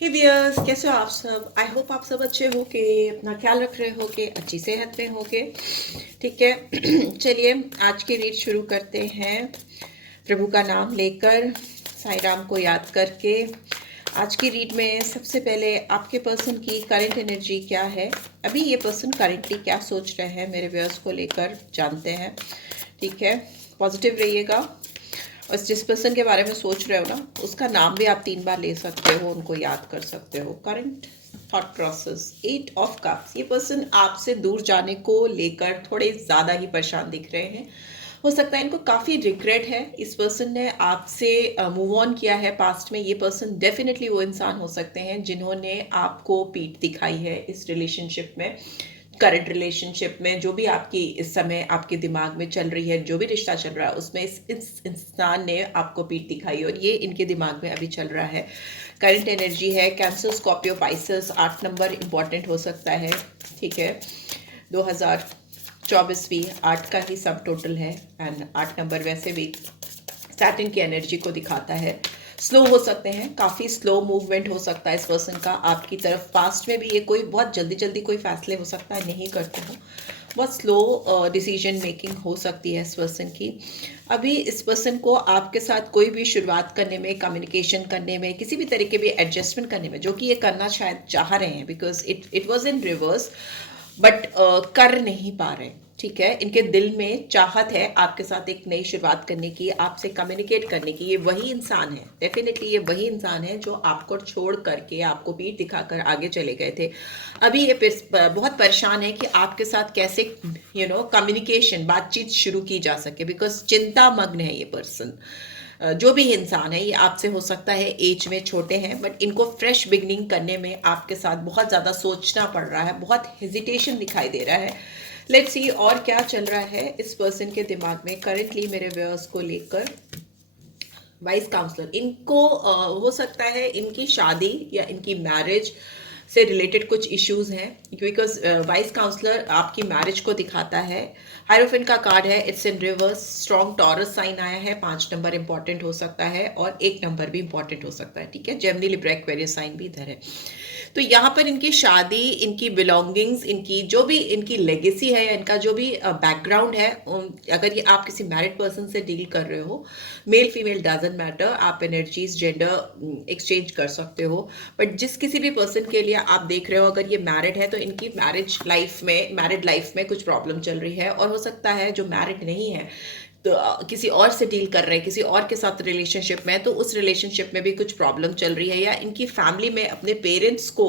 हे wears, कैसे हो आप सब। आई होप आप सब अच्छे हो के अपना ख्याल रख रहे हो के अच्छी सेहत में हो के। ठीक है। चलिए आज की रीड शुरू करते हैं प्रभु का नाम लेकर, साईं राम को याद करके। आज की रीड में सबसे पहले आपके पर्सन की करंट एनर्जी क्या है, अभी ये पर्सन करंटली क्या सोच रहे हैं मेरे व्यूअर्स को लेकर, जानते हैं। ठीक है, पॉजिटिव रहिएगा। और जिस पर्सन के बारे में सोच रहे हो ना, उसका नाम भी आप 3 बार ले सकते हो, उनको याद कर सकते हो। Current through process 8 of cups. ये पर्सन आपसे दूर जाने को लेकर थोड़े ज़्यादा ही परेशान दिख रहे हैं। हो सकता है इनको काफ़ी रिग्रेट है, इस पर्सन ने आपसे मूव ऑन किया है पास्ट में। ये पर्सन डेफिनेटली वो इंसान हो सकते हैं जिन्होंने आपको पीठ दिखाई है इस रिलेशनशिप में। करंट रिलेशनशिप में जो भी आपकी इस समय आपके दिमाग में चल रही है, जो भी रिश्ता चल रहा है, उसमें इस इंसान ने आपको पीठ दिखाई और ये इनके दिमाग में अभी चल रहा है। करंट एनर्जी है cancer, Scorpio, Pisces. 8 number important हो सकता है। ठीक है, 2024 भी 8 का ही सब टोटल है एंड 8 नंबर वैसे भी सैटर्न की एनर्जी को दिखाता है। स्लो हो सकते हैं, काफ़ी स्लो मूवमेंट हो सकता है इस पर्सन का आपकी तरफ। पास्ट में भी ये कोई बहुत जल्दी जल्दी कोई फैसले हो सकता है नहीं करते हो, बहुत स्लो डिसीजन मेकिंग हो सकती है इस पर्सन की। अभी इस पर्सन को आपके साथ कोई भी शुरुआत करने में, कम्युनिकेशन करने में, किसी भी तरीके भी एडजस्टमेंट करने में, जो कि ये करना शायद चाह रहे हैं, because it was in reverse, but कर नहीं पा रहे। ठीक है, इनके दिल में चाहत है आपके साथ एक नई शुरुआत करने की, आपसे कम्युनिकेट करने की। ये वही इंसान है, डेफिनेटली ये वही इंसान है जो आपको छोड़ करके, आपको पीठ दिखाकर आगे चले गए थे। अभी ये बहुत परेशान है कि आपके साथ कैसे कम्युनिकेशन, बातचीत शुरू की जा सके, बिकॉज चिंता मग्न है ये पर्सन। जो भी इंसान है, ये आपसे हो सकता है एज में छोटे हैं, बट इनको फ्रेश बिगनिंग करने में आपके साथ बहुत ज़्यादा सोचना पड़ रहा है, बहुत हेजिटेशन दिखाई दे रहा है। लेट्स सी और क्या चल रहा है इस पर्सन के दिमाग में करंटली मेरे व्यूअर्स को लेकर। वाइस काउंसलर, इनको हो सकता है इनकी शादी या इनकी मैरिज से रिलेटेड कुछ इश्यूज हैं, बिकॉज वाइस काउंसलर आपकी मैरिज को दिखाता है। हायरोफेंट का कार्ड है, it's in reverse. Strong Taurus sign आया है, 5 नंबर इंपॉर्टेंट हो सकता है और 1 नंबर भी इंपॉर्टेंट हो सकता है। ठीक है, जेमिनी, लिब्रा, एक्वेरियस साइन भी इधर है। तो यहाँ पर इनकी शादी, इनकी बिलोंगिंग्स, इनकी जो भी इनकी लेगेसी है या इनका जो भी बैकग्राउंड है, अगर ये आप किसी मैरिड पर्सन से डील कर रहे हो, मेल फीमेल डजंट मैटर, आप एनर्जीज जेंडर एक्सचेंज कर सकते हो। बट जिस किसी भी पर्सन के लिए आप देख रहे हो, अगर ये मैरिड है तो इनकी मैरिड लाइफ में कुछ प्रॉब्लम चल रही है। और हो सकता है जो मैरिड नहीं है तो किसी और से डील कर रहे हैं, किसी और के साथ रिलेशनशिप में, तो उस रिलेशनशिप में भी कुछ प्रॉब्लम चल रही है, या इनकी फैमिली में अपने पेरेंट्स को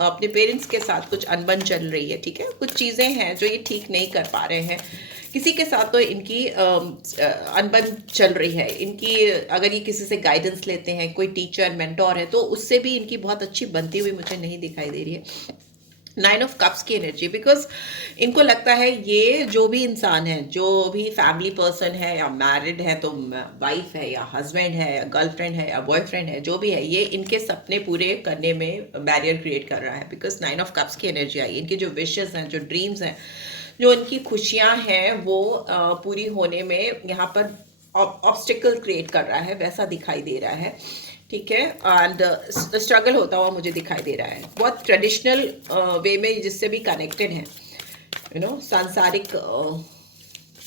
अपने पेरेंट्स के साथ कुछ अनबन चल रही है। ठीक है, कुछ चीज़ें हैं जो ये ठीक नहीं कर पा रहे हैं किसी के साथ, तो इनकी अनबन चल रही है इनकी। अगर ये किसी से गाइडेंस लेते हैं, कोई टीचर मेंटोर है, तो उससे भी इनकी बहुत अच्छी बनती हुई मुझे नहीं दिखाई दे रही है। 9 ऑफ कप्स की एनर्जी, बिकॉज इनको लगता है ये जो भी इंसान है, जो भी फैमिली पर्सन है, या मैरिड है तो वाइफ है, या हस्बैंड है, या गर्लफ्रेंड है, या बॉयफ्रेंड है, जो भी है, ये इनके सपने पूरे करने में बैरियर क्रिएट कर रहा है। बिकॉज 9 ऑफ कप्स की एनर्जी आई, इनकी जो विशेस हैं, जो ड्रीम्स हैं, जो इनकी खुशियाँ हैं, वो पूरी होने में यहाँ पर ऑब्स्टिकल क्रिएट कर रहा है, वैसा दिखाई दे रहा है। ठीक है, एंड स्ट्रगल होता हुआ मुझे दिखाई दे रहा है, बहुत ट्रेडिशनल वे में जिससे भी कनेक्टेड है, सांसारिक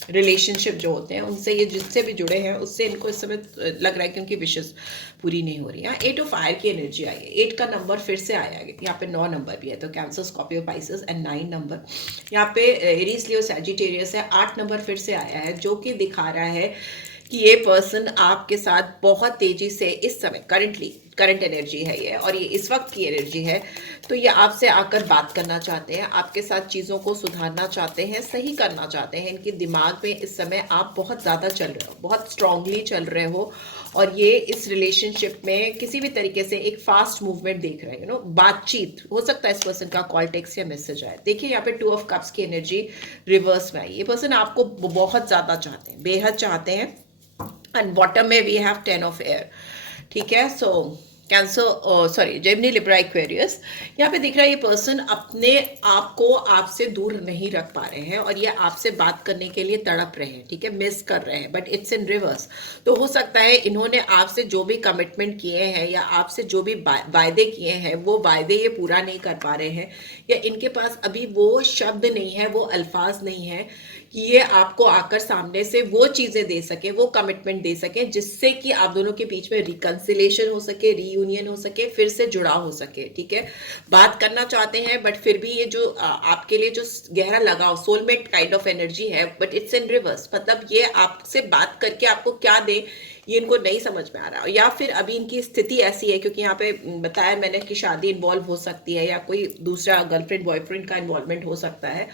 रिलेशनशिप जो होते हैं उनसे, ये जिससे भी जुड़े हैं उससे इनको इस समय लग रहा है कि उनकी विशेष पूरी नहीं हो रही है। 8 ऑफ फायर की एनर्जी आई है, 8 का नंबर फिर से आया है, यहाँ पे 9 नंबर भी है, तो cancer, Scorpio, Pisces and 9 number. यहाँ पे एरीज, लियो, सैजिटेरियस है। 8 नंबर फिर से आया है, जो कि दिखा रहा है कि ये पर्सन आपके साथ बहुत तेजी से इस समय करंट एनर्जी है ये, और ये इस वक्त की एनर्जी है, तो ये आपसे आकर बात करना चाहते हैं, आपके साथ चीज़ों को सुधारना चाहते हैं, सही करना चाहते हैं। इनके दिमाग में इस समय आप बहुत ज़्यादा चल रहे हो, बहुत स्ट्रांगली चल रहे हो, और ये इस रिलेशनशिप में किसी भी तरीके से एक फास्ट मूवमेंट देख रहे हैं। बातचीत हो सकता है, इस पर्सन का कॉल, टेक्स्ट या मैसेज आए। देखिए यहाँ पे 2 ऑफ कप्स की एनर्जी रिवर्स में आई। ये पर्सन आपको बहुत ज़्यादा चाहते हैं, बेहद चाहते हैं। एंड बॉटम में वी हैव 10 ऑफ एयर। ठीक है, so Cancer, sorry, Gemini, Libra, Aquarius. यहाँ पे दिख रहा है ये पर्सन अपने आप को आपसे दूर नहीं रख पा रहे हैं और ये आपसे बात करने के लिए तड़प रहे हैं, ठीक है, मिस कर रहे हैं, बट इट्स इन रिवर्स। तो हो सकता है इन्होंने आपसे जो भी कमिटमेंट किए हैं या आपसे जो भी वायदे किए हैं वो वायदे ये पूरा नहीं कर पा रहे हैं, या इनके पास अभी वो शब्द नहीं है, वो अल्फाज नहीं है कि ये आपको आकर सामने से वो चीजें दे सके, वो कमिटमेंट दे सके जिससे कि आप दोनों के बीच में रिकंसिलेशन हो सके, रीयूनियन हो सके, फिर से जुड़ाव हो सके, ठीक है। बात करना चाहते हैं बट फिर भी ये जो आपके लिए जो गहरा लगाव, सोलमेट काइंड ऑफ एनर्जी है, बट इट्स इन रिवर्स। मतलब ये आपसे बात करके आपको क्या दे ये इनको नहीं समझ में आ रहा, या फिर अभी इनकी स्थिति ऐसी है, क्योंकि यहाँ पे बताया मैंने कि शादी इन्वॉल्व हो सकती है या कोई दूसरा गर्लफ्रेंड बॉयफ्रेंड का इन्वॉल्वमेंट हो सकता है,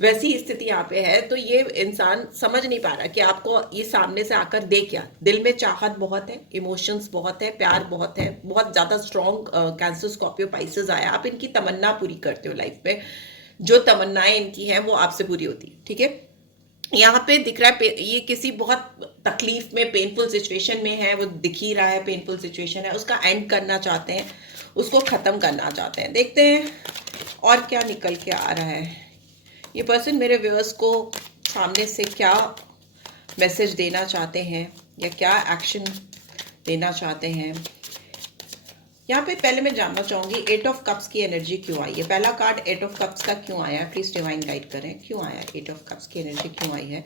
वैसी स्थिति यहाँ पे है। तो ये इंसान समझ नहीं पा रहा कि आपको ये सामने से आकर दे क्या। दिल में चाहत बहुत है, इमोशंस बहुत है, प्यार बहुत है, बहुत ज्यादा स्ट्रॉन्ग कैंसर, स्कॉर्पियो, पाइसेस आया। आप इनकी तमन्ना पूरी करते हो लाइफ में, जो तमन्नाएं इनकी हैं वो आपसे पूरी होती है, ठीक है। यहाँ पे दिख रहा है ये किसी बहुत तकलीफ में, पेनफुल सिचुएशन में है, वो दिख ही रहा है पेनफुल सिचुएशन है, उसका एंड करना चाहते हैं, उसको खत्म करना चाहते हैं। देखते हैं और क्या निकल के आ रहा है। ये पर्सन मेरे व्यूअर्स को सामने से क्या मैसेज देना चाहते हैं या क्या एक्शन देना चाहते हैं। यहाँ पे पहले मैं जानना चाहूंगी 8 ऑफ कप्स की एनर्जी क्यों आई है। पहला कार्ड 8 ऑफ कप्स का क्यों आया है, प्लीज डिवाइन गाइड करें, क्यों आया 8 ऑफ कप्स की एनर्जी क्यों आई है।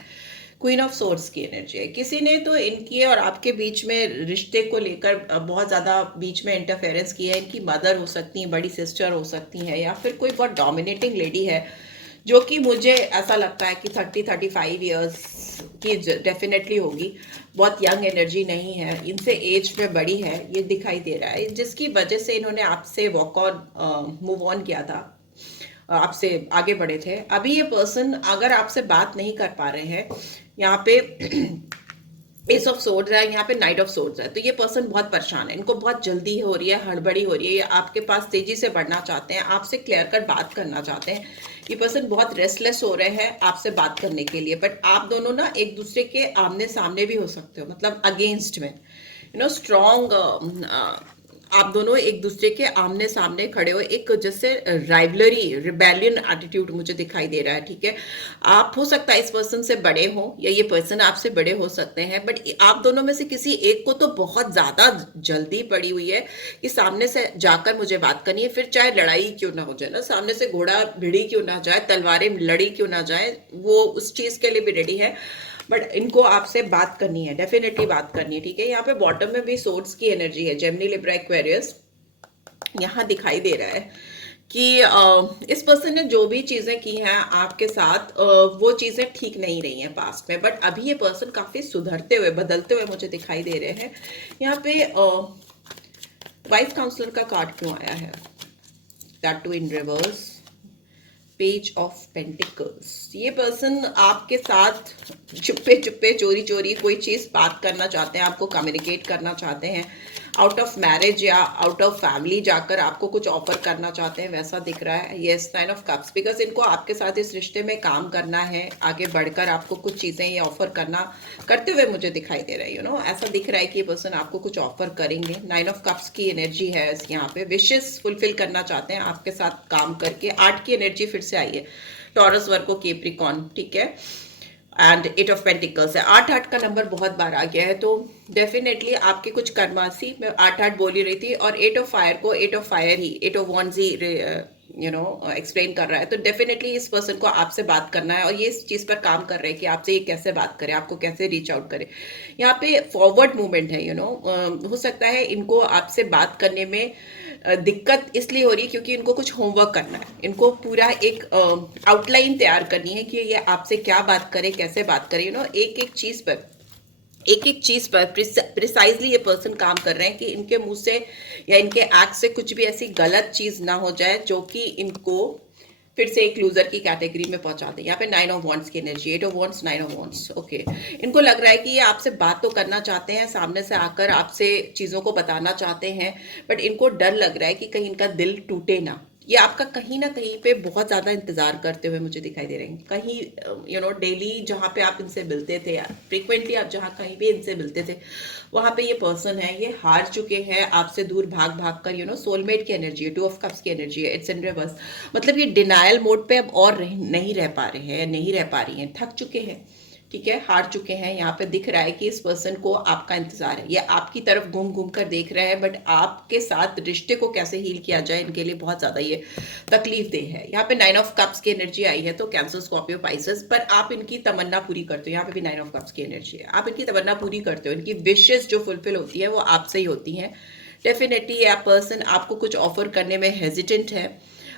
क्वीन ऑफ सोर्ड्स की एनर्जी है। किसी ने तो इनकी और आपके बीच में रिश्ते को लेकर बहुत ज़्यादा बीच में इंटरफेरेंस किया है। इनकी मदर हो सकती है, बड़ी सिस्टर हो सकती है, या फिर कोई बहुत डोमिनेटिंग लेडी है जो कि मुझे ऐसा लगता है कि 30-35 ईयर्स की डेफिनेटली होगी। बहुत यंग एनर्जी नहीं है, इनसे एज में बड़ी है, ये दिखाई दे रहा है, जिसकी वजह से इन्होंने आपसे वॉक ऑन, मूव ऑन किया था, आपसे आगे बढ़े थे। अभी ये पर्सन अगर आपसे बात नहीं कर पा रहे हैं, यहाँ पे एस ऑफ सोर्ड्स है, यहाँ पे नाइट ऑफ सोर्ड्स है, तो ये पर्सन बहुत परेशान है, इनको बहुत जल्दी हो रही है, हड़बड़ी हो रही है, आपके पास तेजी से बढ़ना चाहते हैं, आपसे क्लियर कट बात करना चाहते हैं। ये पर्सन बहुत रेस्टलेस हो रहे हैं आपसे बात करने के लिए, बट आप दोनों ना एक दूसरे के आमने सामने भी हो सकते हो, मतलब अगेंस्ट में, स्ट्रॉन्ग, आप दोनों एक दूसरे के आमने सामने खड़े हो, एक जैसे राइवलरी, रिबेलियन एटीट्यूड मुझे दिखाई दे रहा है, ठीक है। आप हो सकता है इस पर्सन से बड़े हो या ये पर्सन आपसे बड़े हो सकते हैं, बट आप दोनों में से किसी एक को तो बहुत ज्यादा जल्दी पड़ी हुई है कि सामने से जाकर मुझे बात करनी है, फिर चाहे लड़ाई क्यों ना हो जाए ना, सामने से घोड़ा भिड़ी क्यों ना जाए, तलवारें लड़ी क्यों ना जाए, वो उस चीज के लिए भी रेडी है, बट इनको आपसे बात करनी है, डेफिनेटली बात करनी है, ठीक है। यहाँ पे बॉटम में भी सोर्ड्स की एनर्जी है, जेमिनी, लिब्रा, एक्वेरियस यहाँ दिखाई दे रहा है कि इस पर्सन ने जो भी चीजें की हैं आपके साथ, वो चीजें ठीक नहीं रही हैं पास्ट में, बट अभी ये पर्सन काफी सुधरते हुए, बदलते हुए मुझे दिखाई दे रहे हैं। यहाँ पे वाइस काउंसलर का कार्ड क्यों आया है, that too in reverse, page of pentacles. ये पर्सन आपके साथ चुप्पे चुप्पे, चोरी चोरी कोई चीज बात करना चाहते हैं, आपको कम्युनिकेट करना चाहते हैं, आउट ऑफ मैरिज या आउट ऑफ फैमिली जाकर आपको कुछ ऑफर करना चाहते हैं, वैसा दिख रहा है। यस, 9 ऑफ कप्स, बिकॉज इनको आपके साथ इस रिश्ते में काम करना है, आगे बढ़कर आपको कुछ चीजें ये ऑफर करते हुए मुझे दिखाई दे रहा है, ऐसा दिख रहा है कि ये पर्सन आपको कुछ ऑफर करेंगे। 9 ऑफ कप्स की एनर्जी है यहाँ पे, विशेस फुलफिल करना चाहते हैं आपके साथ काम करके। 8 की एनर्जी फिर से आई है, टॉरस, वर्गो, कैप्रिकॉर्न, ठीक है, एंड 8 ऑफ पेंटिकल्स है। 8-8 का नंबर बहुत बार आ गया है, तो डेफिनेटली आपके कुछ कर्मासी, मैं 8-8 बोल ही रही थी, और 8 ऑफ फायर को 8 of fire he, 8 of wands he explain कर रहा है। तो डेफिनेटली इस पर्सन को आपसे बात करना है और ये इस चीज पर काम कर रहे हैं कि आपसे ये कैसे बात करे, आपको कैसे रीच आउट करे। यहाँ पे फॉरवर्ड मूवमेंट है, हो सकता है इनको आपसे बात करने में दिक्कत इसलिए हो रही है क्योंकि इनको कुछ होमवर्क करना है, इनको पूरा एक आउटलाइन तैयार करनी है कि ये आपसे क्या बात करे, कैसे बात करे, एक एक चीज पर प्रिसाइजली ये पर्सन काम कर रहे हैं कि इनके मुंह से या इनके एक्ट से कुछ भी ऐसी गलत चीज ना हो जाए जो कि इनको फिर से एक लूजर की कैटेगरी में पहुंचा दे। यहाँ पे 9 ऑफ वॉन्ड्स की energy, 8 of wands, 9 of wands, okay. इनको लग रहा है कि ये आपसे बात तो करना चाहते हैं, सामने से आकर आपसे चीजों को बताना चाहते हैं, बट इनको डर लग रहा है कि कहीं इनका दिल टूटे ना, ये आपका कहीं ना कहीं पे बहुत ज़्यादा इंतज़ार करते हुए मुझे दिखाई दे रहे हैं। कहीं डेली जहाँ पे आप इनसे मिलते थे, फ्रिक्वेंटली आप जहाँ कहीं भी इनसे मिलते थे, वहाँ पे ये पर्सन है, ये हार चुके हैं, आपसे दूर भाग भाग कर। सोलमेट की एनर्जी है, 2 ऑफ कप्स की एनर्जी है, इट्स इन रिवर्स। मतलब ये डिनायल मोड पे अब और नहीं रह पा रहे हैं, नहीं रह पा रही हैं, थक चुके हैं, ठीक है, हार चुके हैं। यहाँ पे दिख रहा है कि इस पर्सन को आपका इंतजार है, ये आपकी तरफ घूम घूम कर देख रहे हैं, बट आपके साथ रिश्ते को कैसे हील किया जाए इनके लिए बहुत ज्यादा ये तकलीफ दे है। यहाँ पे 9 ऑफ कप्स की एनर्जी आई है, तो कैंसर, स्कॉर्पियो, पाइसेस, पर आप इनकी तमन्ना पूरी करते हो। यहाँ पे भी 9 ऑफ कप्स की एनर्जी है, आप इनकी तमन्ना पूरी करते हो, इनकी विशेष जो फुलफिल होती है वो आपसे ही होती हैं। डेफिनेटली ये पर्सन आपको कुछ ऑफर करने में हेजिटेंट है।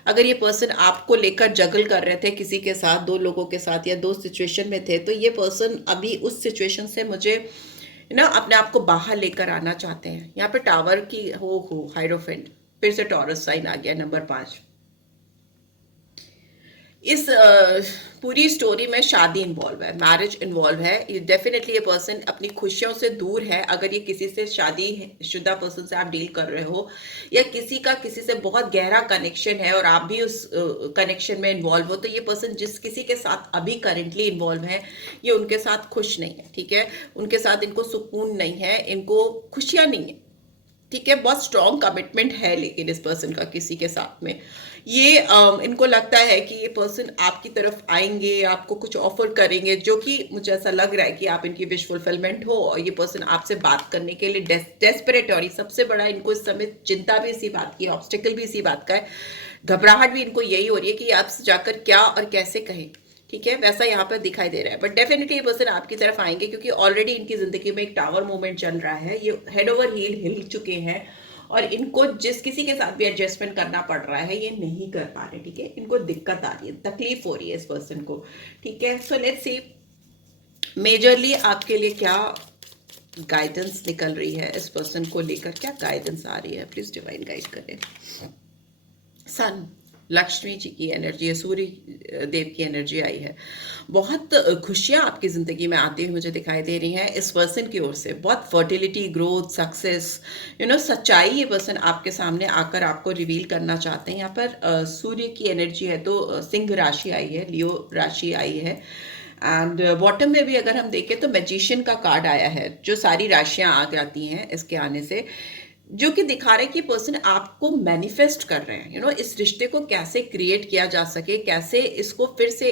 अगर ये पर्सन आपको लेकर जगल कर रहे थे किसी के साथ, 2 लोगों के साथ या 2 सिचुएशन में थे, तो ये पर्सन अभी उस सिचुएशन से मुझे अपने आप को बाहर लेकर आना चाहते हैं। यहाँ पे टावर की हो हाइरोफेंट, फिर से टॉरस साइन आ गया, नंबर 5। इस पूरी स्टोरी में शादी इन्वॉल्व है, मैरिज इन्वॉल्व है। ये डेफिनेटली ये पर्सन अपनी खुशियों से दूर है। अगर ये किसी से शादी शुदा पर्सन से आप डील कर रहे हो, या किसी से बहुत गहरा कनेक्शन है और आप भी उस कनेक्शन में इन्वॉल्व हो, तो ये पर्सन जिस किसी के साथ अभी करेंटली इन्वॉल्व है, ये उनके साथ खुश नहीं है, ठीक है, उनके साथ इनको सुकून नहीं है, इनको खुशियां नहीं है, ठीक है। बहुत स्ट्रॉन्ग कमिटमेंट है लेकिन इस पर्सन का किसी के साथ में, ये इनको लगता है कि ये पर्सन आपकी तरफ आएंगे, आपको कुछ ऑफर करेंगे, जो कि मुझे ऐसा लग रहा है कि आप इनकी विश फुलफिलमेंट हो, और ये पर्सन आपसे बात करने के लिए डेस्परेट है। और सबसे बड़ा इनको इस समय चिंता भी इसी बात की, ऑब्स्टिकल भी इसी बात का है, घबराहट भी इनको यही हो रही है कि आपसे जाकर क्या और कैसे कहें, ठीक है, वैसा यहाँ पर दिखाई दे रहा है। बट डेफिनेटली ये पर्सन आपकी तरफ आएंगे, क्योंकि ऑलरेडी इनकी जिंदगी में एक टावर मूवमेंट चल रहा है, ये हेड ओवर हील हिल चुके हैं, और इनको जिस किसी के साथ भी एडजस्टमेंट करना पड़ रहा है ये नहीं कर पा रहे, ठीक है, इनको दिक्कत आ रही है, तकलीफ हो रही है इस पर्सन को, ठीक है। सो लेट्स सी मेजरली आपके लिए क्या गाइडेंस निकल रही है, इस पर्सन को लेकर क्या गाइडेंस आ रही है, प्लीज डिवाइन गाइड करें। सन, लक्ष्मी जी की एनर्जी है, सूर्य देव की एनर्जी आई है। बहुत खुशियां आपकी जिंदगी में आती हुई मुझे दिखाई दे रही हैं इस पर्सन की ओर से। बहुत फर्टिलिटी, ग्रोथ, सक्सेस, सच्चाई ये पर्सन आपके सामने आकर आपको रिवील करना चाहते हैं। यहाँ पर सूर्य की एनर्जी है, तो सिंह राशि आई है, लियो राशि आई है। एंड बॉटम में भी अगर हम देखें तो मैजिशियन का कार्ड आया है, जो सारी राशियां आ जाती हैं इसके आने से, जो कि दिखा रहे हैं कि पर्सन आपको मैनिफेस्ट कर रहे हैं। इस रिश्ते को कैसे क्रिएट किया जा सके, कैसे इसको फिर से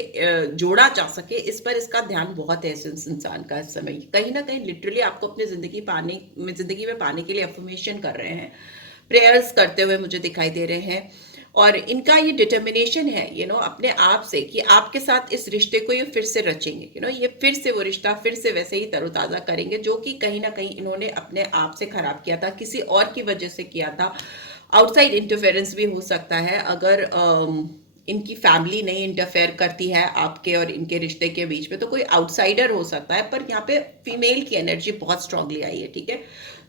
जोड़ा जा सके, इस पर इसका ध्यान बहुत है इस इंसान का इस समय। कहीं ना कहीं लिटरली आपको अपनी जिंदगी में पाने के लिए अफर्मेशन कर रहे हैं, प्रेयर्स करते हुए मुझे दिखाई दे रहे हैं। और इनका ये डिटर्मिनेशन है अपने आप से, कि आपके साथ इस रिश्ते को ये फिर से रचेंगे, ये फिर से वो रिश्ता फिर से वैसे ही तरोताज़ा करेंगे, जो कि कहीं ना कहीं इन्होंने अपने आप से खराब किया था, किसी और की वजह से किया था। आउटसाइड इंटरफेरेंस भी हो सकता है, अगर इनकी फैमिली नहीं इंटरफेयर करती है आपके और इनके रिश्ते के बीच में, तो कोई आउटसाइडर हो सकता है। पर यहाँ पे फीमेल की एनर्जी बहुत स्ट्रांगली आई है, ठीक है,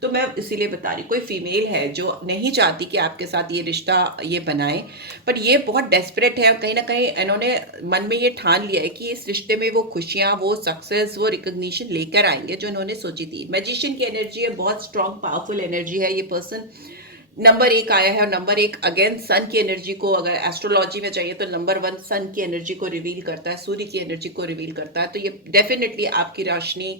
तो मैं इसीलिए बता रही, कोई फीमेल है जो नहीं चाहती कि आपके साथ ये रिश्ता ये बनाए, पर ये बहुत डेस्परेट है, और कहीं ना कहीं इन्होंने मन में ये ठान लिया है कि इस रिश्ते में वो खुशियां, वो सक्सेस, वो रिकॉग्निशन लेकर आएंगे जो इन्होंने सोची थी। मैजिशियन की एनर्जी है, बहुत स्ट्रांग पावरफुल एनर्जी है। ये पर्सन नंबर 1 आया है, और नंबर 1 अगेन सन की एनर्जी को, अगर एस्ट्रोलॉजी में चाहिए तो नंबर 1 सन की एनर्जी को रिवील करता है, सूर्य की एनर्जी को रिवील करता है। तो ये डेफिनेटली आपकी रोशनी,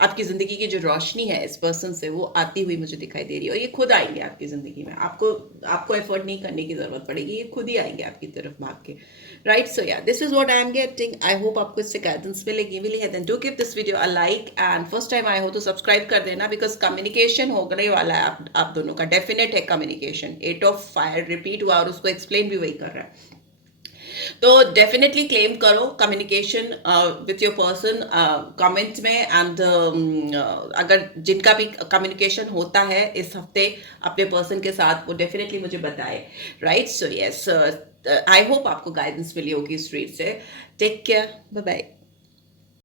आपकी जिंदगी की जो रोशनी है इस पर्सन से, वो आती हुई मुझे दिखाई दे रही है, और ये खुद आएंगे आपकी जिंदगी में। आपको एफर्ट नहीं करने की जरूरत पड़ेगी, ये खुद ही आएंगे आपकी तरफ भाग के, right. So yeah this is what I am getting. I hope आपको इससे गाइडेंस मिलेगी है, then do give this video a like, and first time आए हो तो सब्सक्राइब कर देना, बिकॉज कम्युनिकेशन होने वाला है आप दोनों का, डेफिनेट है कम्युनिकेशन। 8 ऑफ फायर रिपीट हुआ और उसको एक्सप्लेन भी वही कर रहा है, तो डेफिनेटली क्लेम करो communication with your person comment में। एंड अगर जिनका भी कम्युनिकेशन होता है इस हफ्ते अपने पर्सन के साथ, वो डेफिनेटली मुझे बताए, right. So yes, I hope आपको गाइडेंस मिली होगी इस रीड से। Take care, bye bye.